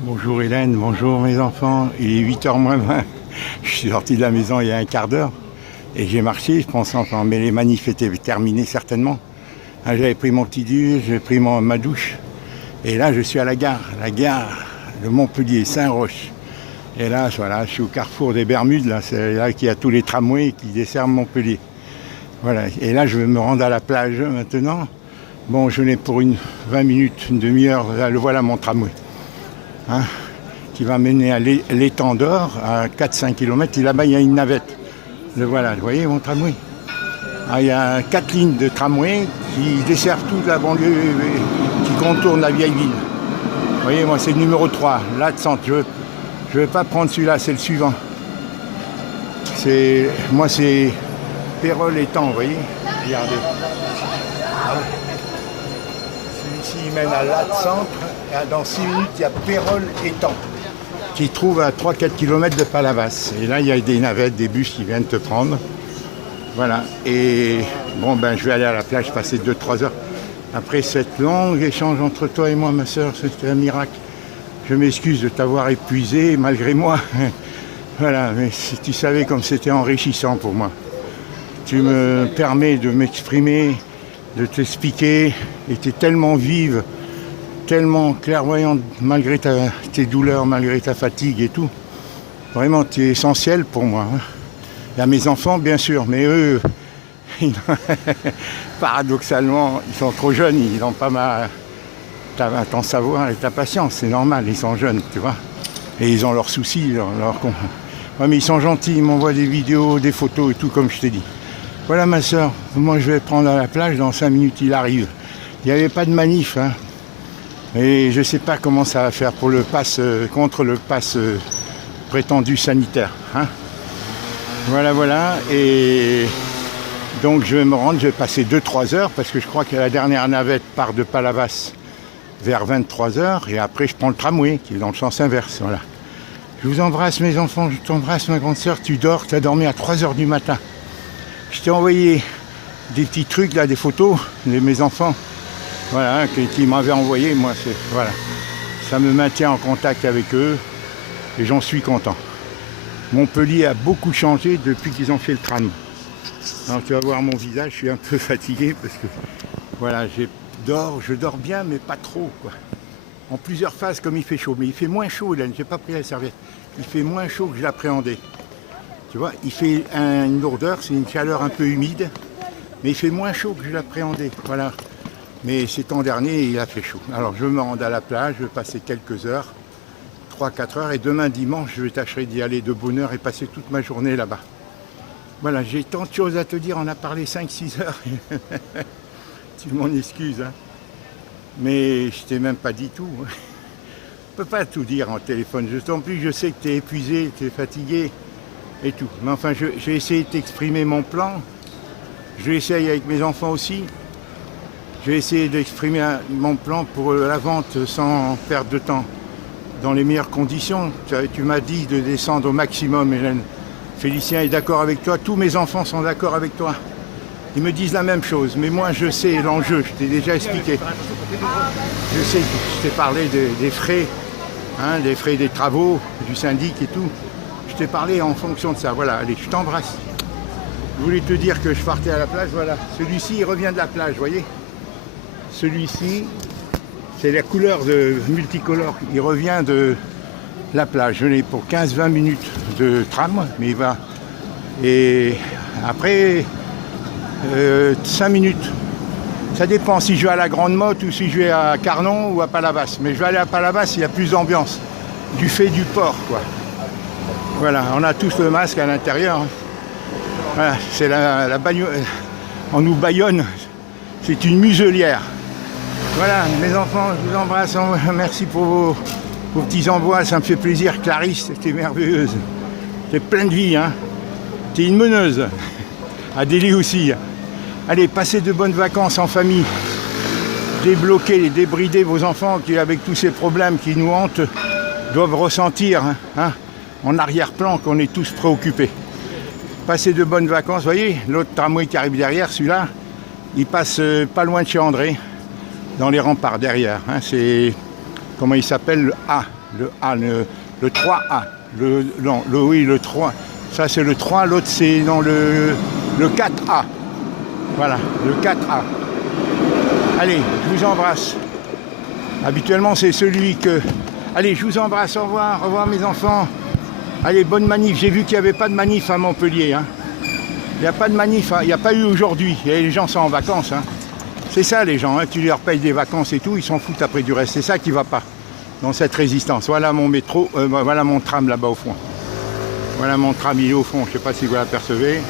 Bonjour Hélène, bonjour mes enfants. Il est 8h moins 20. Je suis sorti de la maison il y a un quart d'heure et j'ai marché, je pense enfin, mais les manifs étaient terminés certainement. J'avais pris mon petit déj, j'ai pris ma douche et là je suis à la gare de Montpellier, Saint-Roch. Et là, voilà, je suis au carrefour des Bermudes, là, c'est là qu'il y a tous les tramways qui desservent Montpellier. Voilà, et là je vais me rendre à la plage maintenant. Bon, je n'ai pour 20 minutes, une demi-heure, là, le voilà mon tramway. Hein, qui va mener à l'étang d'Or à 4-5 km. Et là-bas, il y a une navette. Le voilà, vous voyez mon tramway. Il y a 4 lignes de tramway qui desservent toute la banlieue, qui contournent la vieille ville. Vous voyez, moi, c'est le numéro 3, l'A-Centre. Je ne vais pas prendre celui-là, c'est le suivant. Moi, c'est Pérol-Étang, vous voyez. Regardez. Celui-ci, il mène à l'A-Centre. Dans 6 minutes, il y a Pérol-Étang, qui trouve à 3-4 km de Palavas. Et là, il y a des navettes, des bus qui viennent te prendre. Voilà. Et bon, ben, je vais aller à la plage, passer 2-3 heures. Après cette longue échange entre toi et moi, ma soeur, c'était un miracle. Je m'excuse de t'avoir épuisé, malgré moi. Voilà, mais si tu savais comme c'était enrichissant pour moi. Tu me permets de m'exprimer, de t'expliquer, et tu es tellement vive, tellement clairvoyante, malgré tes douleurs, malgré ta fatigue et tout. Vraiment, tu es essentiel pour moi. Il y a mes enfants, bien sûr, mais eux, paradoxalement, ils sont trop jeunes, ils n'ont pas ton savoir et ta patience, c'est normal, ils sont jeunes, tu vois. Et ils ont leurs soucis, ouais, mais ils sont gentils, ils m'envoient des vidéos, des photos et tout, comme je t'ai dit. Voilà ma soeur, moi je vais prendre à la plage, dans 5 minutes il arrive. Il n'y avait pas de manif, hein. Et je ne sais pas comment ça va faire pour le pass, contre le pass prétendu sanitaire. Hein. Voilà. Et donc je vais me rendre, je vais passer 2-3 heures parce que je crois que la dernière navette part de Palavas vers 23 heures et après je prends le tramway qui est dans le sens inverse. Voilà. Je vous embrasse mes enfants, je t'embrasse ma grande soeur, tu dors, tu as dormi à 3 heures du matin. Je t'ai envoyé des petits trucs là, des photos de mes enfants. Voilà, qui m'avaient envoyé, moi, voilà. Ça me maintient en contact avec eux et j'en suis content. Montpellier a beaucoup changé depuis qu'ils ont fait le tram. Alors tu vas voir mon visage, je suis un peu fatigué parce que voilà, je dors bien mais pas trop quoi. En plusieurs phases comme il fait chaud, mais il fait moins chaud, Hélène, j'ai pas pris la serviette. Il fait moins chaud que je l'appréhendais. Tu vois, il fait une lourdeur, c'est une chaleur un peu humide, mais il fait moins chaud que je l'appréhendais. Voilà. Mais ces temps derniers, il a fait chaud. Alors je me rends à la plage, je vais passer quelques heures, 3-4 heures, et demain dimanche, je tâcherai d'y aller de bonne heure et passer toute ma journée là-bas. Voilà, j'ai tant de choses à te dire, on a parlé 5-6 heures. Tu m'en excuses, hein. Mais je t'ai même pas dit tout. Je ne peux pas tout dire en téléphone. En plus, je sais que tu es épuisé, tu es fatigué et tout. Mais enfin, je vais essayer de t'exprimer mon plan. Je vais essayer avec mes enfants aussi. Je vais essayer d'exprimer mon plan pour la vente sans perdre de temps, dans les meilleures conditions. Tu m'as dit de descendre au maximum, Hélène. Félicien est d'accord avec toi, tous mes enfants sont d'accord avec toi. Ils me disent la même chose, mais moi je sais l'enjeu, je t'ai déjà expliqué. Je sais que je t'ai parlé des frais, hein, des frais des travaux, du syndic et tout. Je t'ai parlé en fonction de ça. Voilà, allez, je t'embrasse. Je voulais te dire que je partais à la plage, voilà. Celui-ci, il revient de la plage, vous voyez. Celui-ci, c'est la couleur multicolore. Il revient de la plage. Je l'ai pour 15-20 minutes de tram, mais il va. Et après, 5 minutes. Ça dépend si je vais à la Grande Motte ou si je vais à Carnon ou à Palavas. Mais je vais aller à Palavas, il y a plus d'ambiance. Du fait du port, quoi. Voilà, on a tous le masque à l'intérieur. Hein. Voilà, c'est la bagnole. On nous baillonne. C'est une muselière. Voilà, mes enfants, je vous embrasse. Merci pour vos petits envois, ça me fait plaisir. Clarisse, t'es merveilleuse. T'es pleine de vie, hein. T'es une meneuse. Adélie aussi. Allez, passez de bonnes vacances en famille. Débloquez, débridez vos enfants qui, avec tous ces problèmes qui nous hantent, doivent ressentir hein, en arrière-plan qu'on est tous préoccupés. Passez de bonnes vacances. Vous voyez, l'autre tramway qui arrive derrière, celui-là, il passe pas loin de chez André, dans les remparts derrière. Hein, c'est, comment il s'appelle, le A. Le 3A. Oui, le 3. Ça, c'est le 3. L'autre, c'est dans le 4A. Voilà, le 4A. Allez, je vous embrasse. Habituellement, c'est celui que... Allez, je vous embrasse, au revoir mes enfants. Allez, bonne manif. J'ai vu qu'il n'y avait pas de manif à Montpellier. Hein. Il n'y a pas de manif, hein. Il n'y a pas eu aujourd'hui. Et les gens sont en vacances. Hein. C'est ça, les gens. Hein. Tu leur payes des vacances et tout, ils s'en foutent après du reste. C'est ça qui ne va pas dans cette résistance. Voilà mon métro, voilà mon tram là-bas au fond. Voilà mon tram, il est au fond. Je ne sais pas si vous l'apercevez.